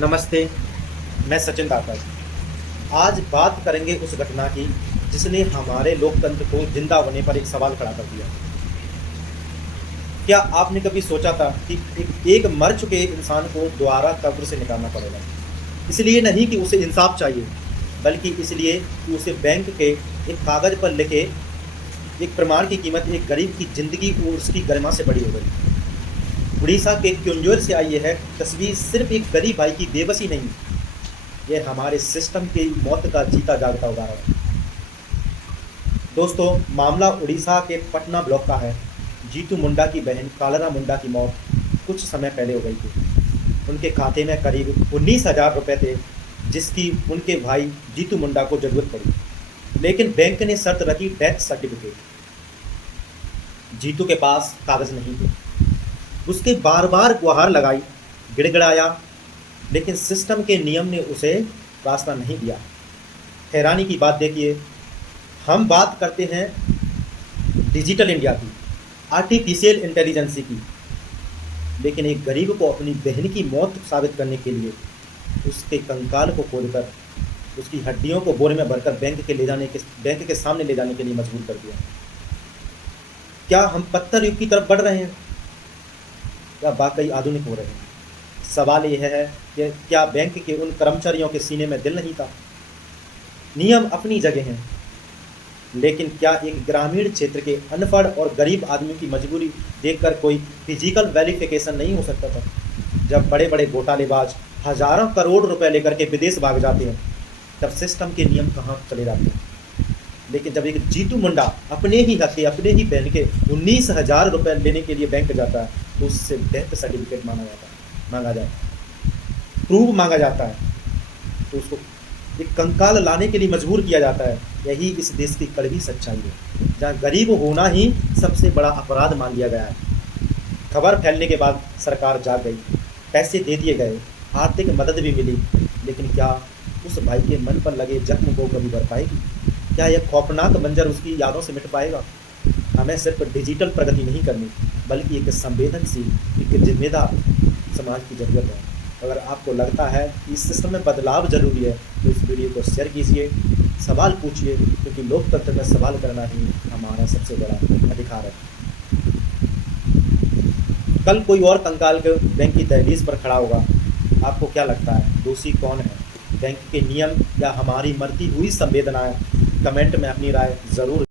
नमस्ते, मैं सचिन दाता। आज बात करेंगे उस घटना की जिसने हमारे लोकतंत्र को जिंदा होने पर एक सवाल खड़ा कर दिया। क्या आपने कभी सोचा था कि एक मर चुके इंसान को दोबारा कब्र से निकालना पड़ेगा? इसलिए नहीं कि उसे इंसाफ चाहिए, बल्कि इसलिए कि उसे बैंक के एक कागज़ पर लिखे एक प्रमाण की कीमत एक गरीब की ज़िंदगी और उसकी गरिमा से बड़ी हो गई। उड़ीसा के क्योंझर से आई है तस्वीर सिर्फ एक गरीब भाई की बेबसी नहीं, यह हमारे सिस्टम की मौत का जीता जागता उदाहरण है। दोस्तों, मामला उड़ीसा के पटना ब्लॉक का है। जीतू मुंडा की बहन कालरा मुंडा की मौत कुछ समय पहले हो गई थी। उनके खाते में करीब 19,000 रुपये थे, जिसकी उनके भाई जीतू मुंडा को जरूरत पड़ी, लेकिन बैंक ने शर्त रखी डेथ सर्टिफिकेट। जीतू के पास कागज़ नहीं थे। उसके बार बार गुहार लगाई, गिड़गिड़ाया, लेकिन सिस्टम के नियम ने उसे रास्ता नहीं दिया। हैरानी की बात देखिए, हम बात करते हैं डिजिटल इंडिया की, आर्टिफिशियल इंटेलिजेंस की, लेकिन एक गरीब को अपनी बहन की मौत साबित करने के लिए उसके कंकाल को खोलकर उसकी हड्डियों को बोरे में भरकर बैंक के सामने ले जाने के लिए मजबूर कर दिया। क्या हम पत्थर युग की तरफ बढ़ रहे हैं या वाकई आधुनिक हो रहे हैं? सवाल यह है कि क्या बैंक के उन कर्मचारियों के सीने में दिल नहीं था? नियम अपनी जगह हैं, लेकिन क्या एक ग्रामीण क्षेत्र के अनपढ़ और गरीब आदमी की मजबूरी देखकर कोई फिजिकल वेरिफिकेशन नहीं हो सकता था? जब बड़े बड़े घोटालेबाज हजारों करोड़ रुपए लेकर के विदेश भाग जाते हैं, तब सिस्टम के नियम कहाँ चले जाते हैं? लेकिन जब एक जीतू मुंडा अपने ही हक अपने ही बहन के 19,000 रुपये लेने के लिए बैंक जाता है, तो उससे डेथ सर्टिफिकेट मांगा जाता है, प्रूफ मांगा जाता है, तो उसको एक कंकाल लाने के लिए मजबूर किया जाता है। यही इस देश की कड़वी सच्चाई है, जहाँ गरीब होना ही सबसे बड़ा अपराध मान लिया गया है। खबर फैलने के बाद सरकार जाग गई, पैसे दे दिए गए, आर्थिक मदद भी मिली, लेकिन क्या उस भाई के मन पर लगे जख्म को कभी भर पाएगी? क्या यह खौफनाक मंजर उसकी यादों से मिट पाएगा? हमें सिर्फ डिजिटल प्रगति नहीं करनी, बल्कि एक संवेदनशील, एक जिम्मेदार समाज की ज़रूरत है। अगर आपको लगता है कि इस सिस्टम में बदलाव जरूरी है, तो इस वीडियो को शेयर कीजिए, सवाल पूछिए, क्योंकि लोकतंत्र में सवाल करना ही हमारा सबसे बड़ा अधिकार है। कल कोई और कंकाल के बैंक की दहलीज पर खड़ा होगा। आपको क्या लगता है, दोषी कौन है, बैंक के नियम या हमारी मरती हुई संवेदनाएं? कमेंट में अपनी राय ज़रूर